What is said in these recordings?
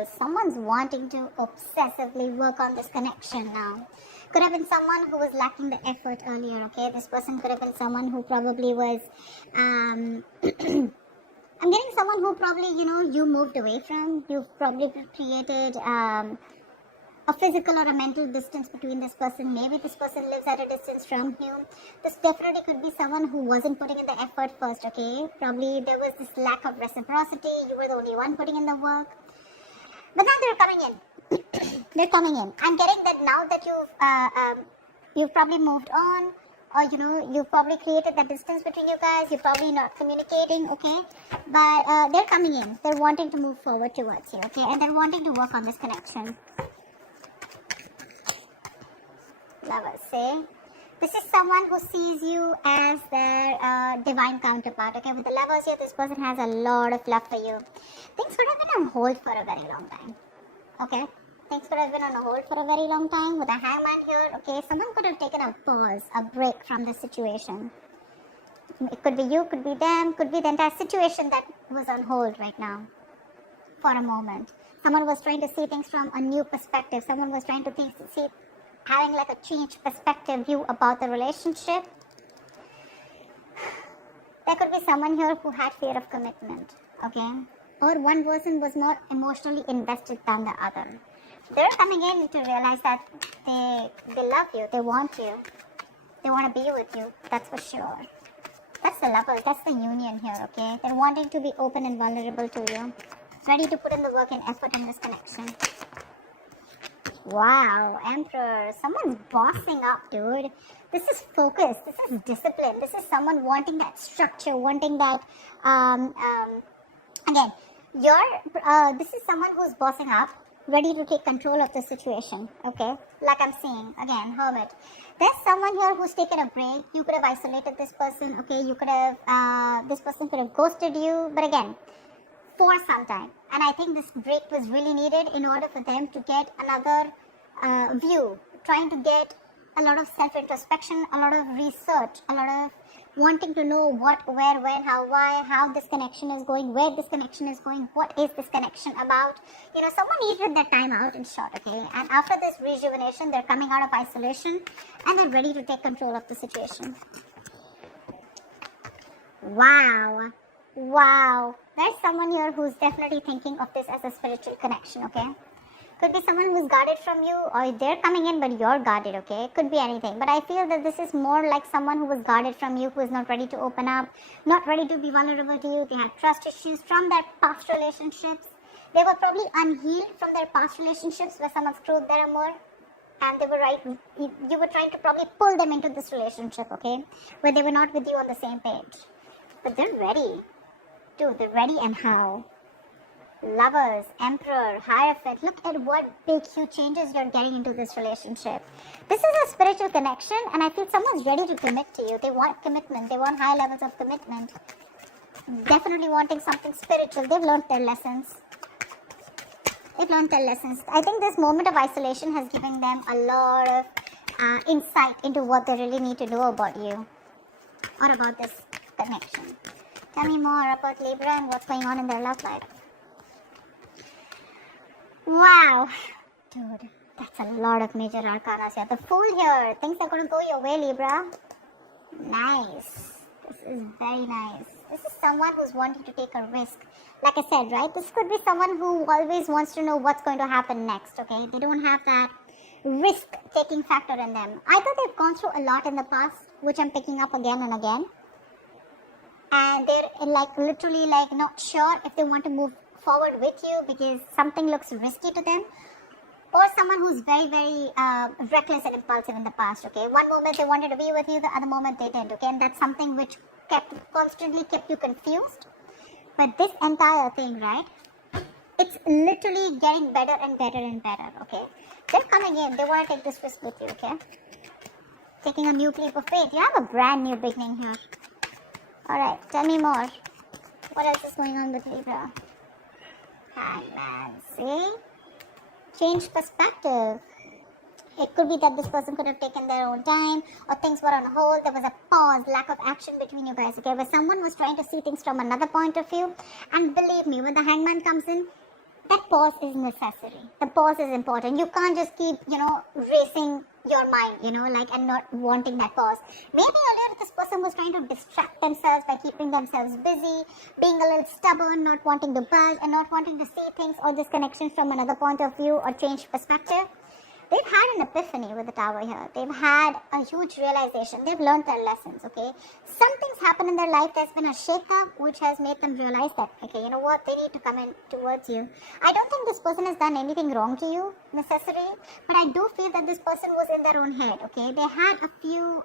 lovers, someone's wanting to obsessively work on this connection now. Could have been someone who was lacking the effort earlier, okay? This person could have been someone who probably was, I'm getting someone who probably, you moved away from. You've probably created a physical or a mental distance between this person. Maybe this person lives at a distance from you. This definitely could be someone who wasn't putting in the effort first, okay? Probably there was this lack of reciprocity. You were the only one putting in the work. But now they're coming in. They're coming in. I'm getting that now that you've probably moved on, or you've probably created that distance between you guys. You're probably not communicating, okay? But they're coming in. They're wanting to move forward towards you, okay? And they're wanting to work on this connection. Lovers, see? This is someone who sees you as their divine counterpart, okay? With the lovers here, this person has a lot of love for you. Things could have been on hold for a very long time, okay? Things could have been on hold for a very long time. With a hangman here, okay? Someone could have taken a pause, a break from the situation. It could be you, could be them, could be the entire situation that was on hold right now for a moment. Someone was trying to see things from a new perspective. Someone was trying to see having like a changed perspective view about the relationship. There could be someone here who had fear of commitment, okay? Or one person was more emotionally invested than the other. They're coming in to realize that they love you, they want you, they want to be with you, that's for sure. That's the lovers, that's the union here, okay? They're wanting to be open and vulnerable to you, ready to put in the work and effort in this connection. Wow, Emperor, someone's bossing up, dude. This is focus, this is discipline, this is someone wanting that structure, wanting that, again, this is someone who's bossing up, ready to take control of the situation, okay? Like I'm saying, again, Hermit. There's someone here who's taken a break. You could have isolated this person, okay? You could have, this person could have ghosted you, but again, for some time. And I think this break was really needed in order for them to get another view, trying to get a lot of self-introspection, a lot of research, a lot of wanting to know what, where, when, how, why, how this connection is going, where this connection is going, what is this connection about. Someone needed that time out in short, okay? And after this rejuvenation, they're coming out of isolation and they're ready to take control of the situation. Wow. Wow. There's someone here who's definitely thinking of this as a spiritual connection, okay? Could be someone who's guarded from you, or they're coming in but you're guarded, okay? Could be anything. But I feel that this is more like someone who was guarded from you, who is not ready to open up, not ready to be vulnerable to you. They had trust issues from their past relationships. They were probably unhealed from their past relationships where someone screwed them more. And they were you were trying to probably pull them into this relationship, okay? Where they were not with you on the same page. But they're ready. Dude, they're ready, and how? Lovers, Emperor, Hierophant. Look at what big, huge changes you're getting into this relationship. This is a spiritual connection, and I feel someone's ready to commit to you. They want commitment. They want high levels of commitment. Definitely wanting something spiritual. They've learned their lessons. I think this moment of isolation has given them a lot of insight into what they really need to know about you or about this connection. Tell me more about Libra and what's going on in their love life. Wow. Dude, that's a lot of major arcana here. The Fool here. Things are going to go your way, Libra. Nice. This is very nice. This is someone who's wanting to take a risk. Like I said, right? This could be someone who always wants to know what's going to happen next, okay? They don't have that risk-taking factor in them. Either they've gone through a lot in the past, which I'm picking up again and again. And they're literally not sure if they want to move forward with you because something looks risky to them, or someone who's very, very reckless and impulsive in the past, okay? One moment they wanted to be with you, the other moment they didn't, okay? And that's something which constantly kept you confused. But this entire thing, right, it's literally getting better and better and better, okay? They're coming in, they want to take this risk with you, okay? Taking a new leap of faith. You have a brand new beginning here. Alright, tell me more. What else is going on with Libra? Hangman, see? Change perspective. It could be that this person could have taken their own time, or things were on hold. There was a pause, lack of action between you guys, okay? Where someone was trying to see things from another point of view. And believe me, when the Hangman comes in, that pause is necessary. The pause is important. You can't just keep, racing your mind, and not wanting that pause. Maybe earlier this person was trying to distract themselves by keeping themselves busy, being a little stubborn, not wanting to budge, and not wanting to see things or disconnections from another point of view or change perspective. They've had an epiphany with the Tower here. They've had a huge realization. They've learned their lessons, okay? Something's happened in their life. There's been a shake-up which has made them realize that, okay, you know what? They need to come in towards you. I don't think this person has done anything wrong to you, necessarily, but I do feel that this person was in their own head, okay? They had a few,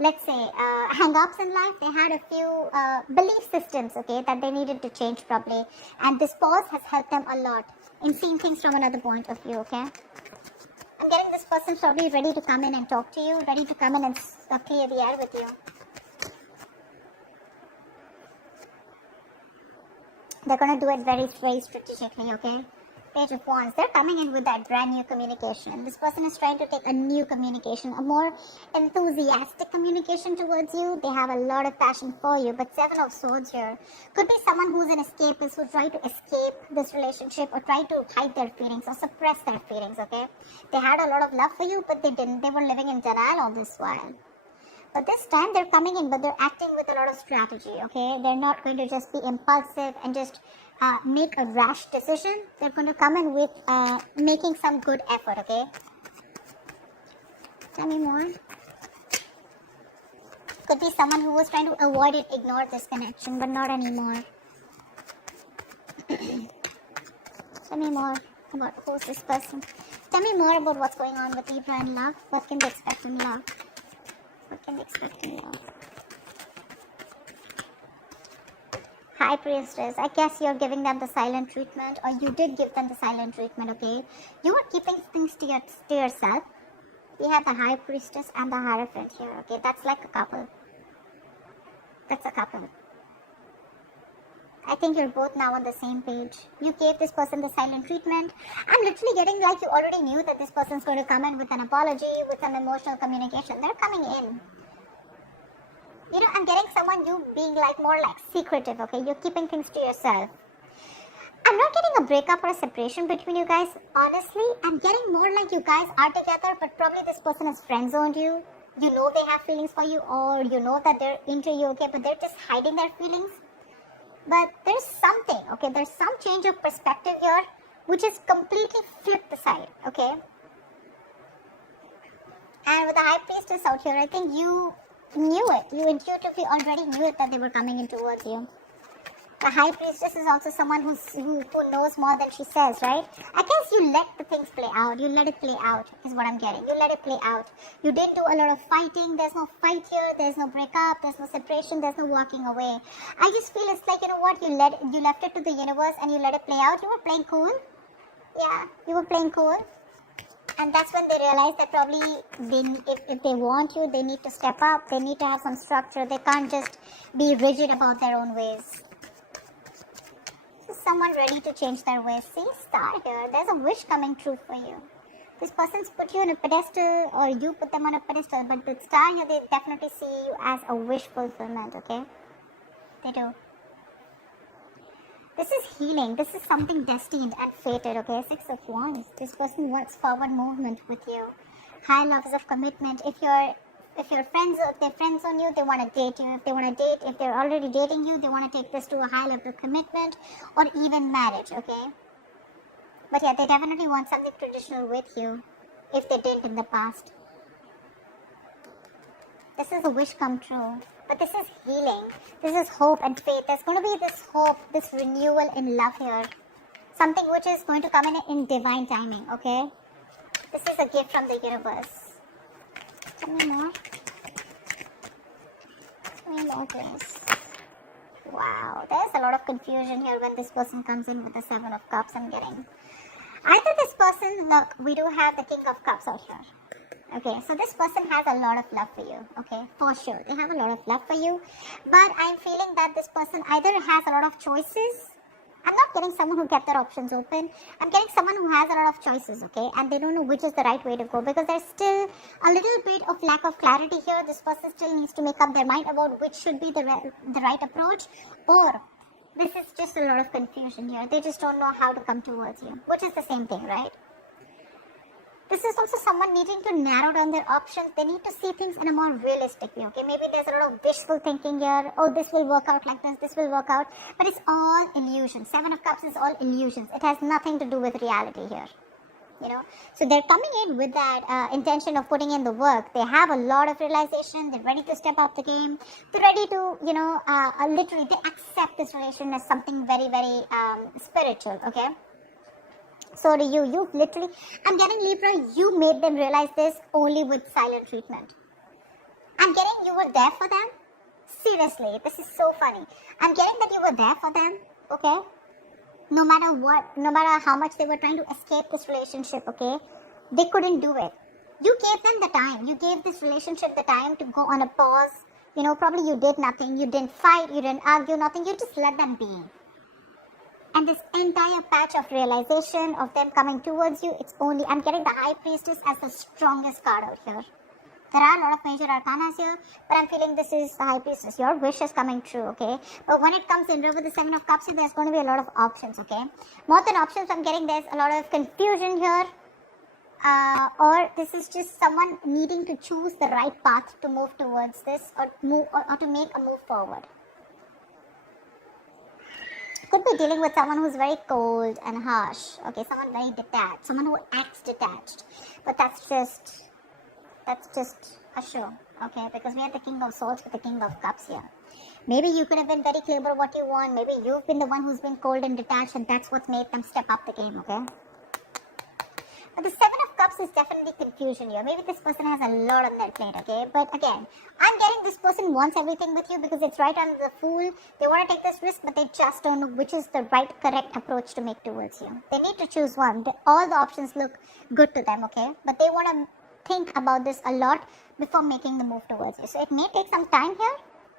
hang-ups in life. They had a few belief systems, okay, that they needed to change probably. And this pause has helped them a lot in seeing things from another point of view, okay? I'm getting this person probably ready to come in and talk to you, ready to come in and clear the air with you. They're going to do it very, very strategically, okay? Page of Wands. They're coming in with that brand new communication. This person is trying to take a new communication, a more enthusiastic communication towards you. They have a lot of passion for you, but Seven of Swords here. Could be someone who's an escapist, who tried to escape this relationship or try to hide their feelings or suppress their feelings, okay? They had a lot of love for you, but they didn't. They were living in denial all this while. But this time they're coming in, but they're acting with a lot of strategy, okay? They're not going to just be impulsive and just make a rash decision. They're going to come in with making some good effort, okay? Tell me more. Could be someone who was trying to avoid it, ignore this connection, but not anymore. Tell me more about who's this person. Tell me more about what's going on with Libra and love. What can they expect in love? What can they expect in love? High Priestess. I guess you're giving them the silent treatment, or you did give them the silent treatment, okay? You are keeping things to yourself. We have the High Priestess and the Hierophant here, okay? That's like a couple. That's a couple. I think you're both now on the same page. You gave this person the silent treatment. I'm literally getting like you already knew that this person's going to come in with an apology, with some emotional communication. They're coming in. I'm getting someone you being like more like secretive, okay? You're keeping things to yourself. I'm not getting a breakup or a separation between you guys. Honestly, I'm getting more like you guys are together, but probably this person has friend-zoned you. You know they have feelings for you, or you know that they're into you, okay? But they're just hiding their feelings. But there's something, okay? There's some change of perspective here, which is completely flipped the side, okay? And with the High Priestess out here, I think you knew it. You intuitively already knew it that they were coming in towards you. The High Priestess is also someone who knows more than she says, right? I guess you let the things play out. You let it play out is what I'm getting. You let it play out. You didn't do a lot of fighting. There's no fight here. There's no breakup. There's no separation. There's no walking away. I just feel it's like, you know what? You left it to the universe and you let it play out. You were playing cool. Yeah, you were playing cool. And that's when they realize that probably if they want you, they need to step up. They need to have some structure. They can't just be rigid about their own ways. Someone ready to change their ways. See, Star here. There's a wish coming true for you. This person's put you on a pedestal, or you put them on a pedestal, but the Star here, they definitely see you as a wish fulfillment, okay? They do. This is healing. This is something destined and fated, okay? Six of Wands. This person wants forward movement with you. High levels of commitment. If they're friends on you, they want to date you. If they want to date, if they're already dating you, they want to take this to a high level of commitment or even marriage, okay? But yeah, they definitely want something traditional with you if they didn't in the past. This is a wish come true. But this is healing. This is hope and faith. There's going to be this hope, this renewal in love here. Something which is going to come in divine timing, okay? This is a gift from the universe. Tell me more. Tell me more, please. Wow, there's a lot of confusion here when this person comes in with the Seven of Cups I'm getting. Either this person, look, we do have the King of Cups out here. Okay, so this person has a lot of love for you, okay, for sure. They have a lot of love for you, but I'm feeling that this person either has a lot of choices. I'm not getting someone who kept their options open. I'm getting someone who has a lot of choices, okay, and they don't know which is the right way to go because there's still a little bit of lack of clarity here. This person still needs to make up their mind about which should be the right approach, or this is just a lot of confusion here. They just don't know how to come towards you, which is the same thing, right? This is also someone needing to narrow down their options. They need to see things in a more realistic way, okay? Maybe there's a lot of wishful thinking here. Oh, this will work out like this will work out. But it's all illusion. Seven of Cups is all illusions. It has nothing to do with reality here, you know? So they're coming in with that intention of putting in the work. They have a lot of realization. They're ready to step up the game. They're ready to, you know, literally, they accept this relation as something very, very spiritual, okay? So do you. You've literally, I'm getting Libra, you made them realize this only with silent treatment. I'm getting you were there for them. Seriously, this is so funny. I'm getting that you were there for them, okay? No matter what, no matter how much they were trying to escape this relationship, okay? They couldn't do it. You gave them the time. You gave this relationship the time to go on a pause. You know, probably you did nothing. You didn't fight. You didn't argue, nothing. You just let them be. And this entire patch of realization of them coming towards you, it's only, I'm getting the High Priestess as the strongest card out here. There are a lot of major arcanas here, but I'm feeling this is the High Priestess. Your wish is coming true, okay? But when it comes in with the Seven of Cups, there's going to be a lot of options, okay? More than options, I'm getting there's a lot of confusion here. Or this is just someone needing to choose the right path to move towards this or to make a move forward. Could be dealing with someone who's very cold and harsh, okay, someone very detached, someone who acts detached, but that's just a show, okay, because we have the King of Swords with the King of Cups here. Maybe you could have been very clear about what you want, maybe you've been the one who's been cold and detached, and that's what's made them step up the game, okay. But the Seven of Cups is definitely confusion here. Maybe this person has a lot on their plate, okay? But again, I'm getting this person wants everything with you because it's right under the Fool. They want to take this risk, but they just don't know which is the right, correct approach to make towards you. They need to choose one. All the options look good to them, okay? But they want to think about this a lot before making the move towards you. So it may take some time here,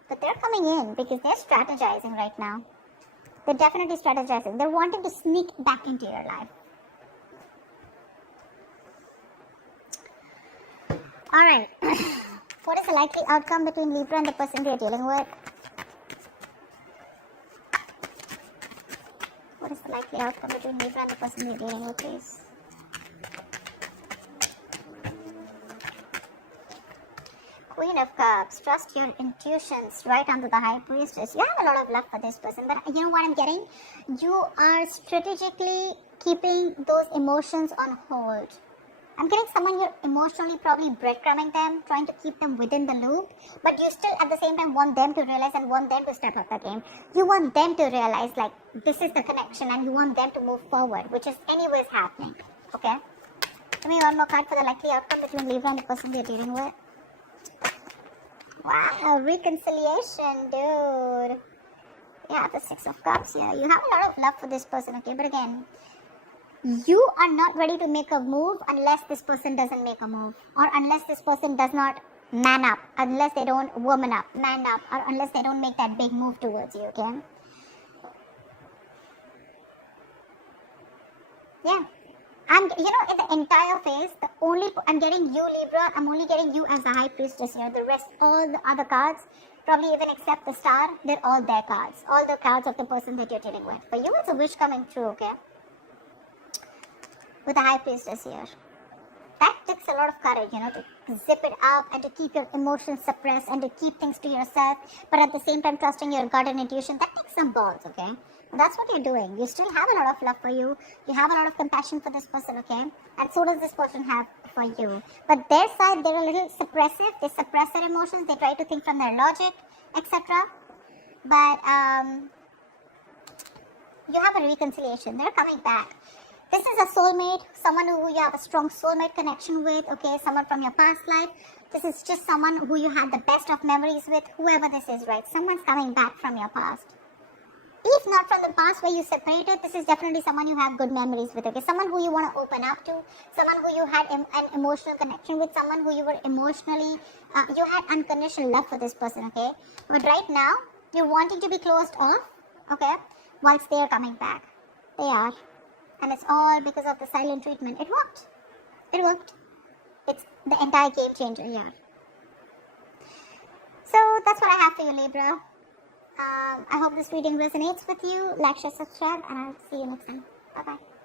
but they're coming in because they're strategizing right now. They're definitely strategizing. They're wanting to sneak back into your life. Alright, what is the likely outcome between Libra and the person we are dealing with? What is the likely outcome between Libra and the person we are dealing with, please? Queen of Cups, trust your intuitions right under the High Priestess. You have a lot of love for this person, but you know what I'm getting? You are strategically keeping those emotions on hold. I'm getting someone you're emotionally probably breadcrumbing them, trying to keep them within the loop, but you still at the same time want them to realize and want them to step up the game. You want them to realize like this is the connection and you want them to move forward, which is anyways happening, okay? Give me one more card for the likely outcome between Libra and the person we're dealing with. Wow, reconciliation, dude. Yeah, the Six of Cups here. You have a lot of love for this person, okay? But again, you are not ready to make a move unless this person doesn't make a move, or unless this person does not man up, unless they don't woman up, man up, or unless they don't make that big move towards you, okay? Yeah. And you know, in the entire phase, I'm getting you, Libra, I'm only getting you as the High Priestess here. The rest, all the other cards, probably even except the Star, they're all their cards. All the cards of the person that you're dealing with. For you, it's a wish coming true, okay? With the High Priestess here. That takes a lot of courage, you know, to zip it up and to keep your emotions suppressed and to keep things to yourself, but at the same time trusting your gut and intuition. That takes some balls, okay? And that's what you're doing. You still have a lot of love for you. You have a lot of compassion for this person, okay? And so does this person have for you. But their side, they're a little suppressive. They suppress their emotions. They try to think from their logic, etc. But you have a reconciliation. They're coming back. This is a soulmate, someone who you have a strong soulmate connection with, okay, someone from your past life. This is just someone who you had the best of memories with, whoever this is, right? Someone's coming back from your past. If not from the past where you separated, this is definitely someone you have good memories with, okay? Someone who you want to open up to, someone who you had an emotional connection with, someone who you were emotionally, you had unconditional love for this person, okay? But right now, you're wanting to be closed off, okay, whilst they are coming back. They are. And it's all because of the silent treatment. It worked. It worked. It's the entire game changer, yeah. So that's what I have for you, Libra. I hope this reading resonates with you. Like, share, subscribe, and I'll see you next time. Bye-bye.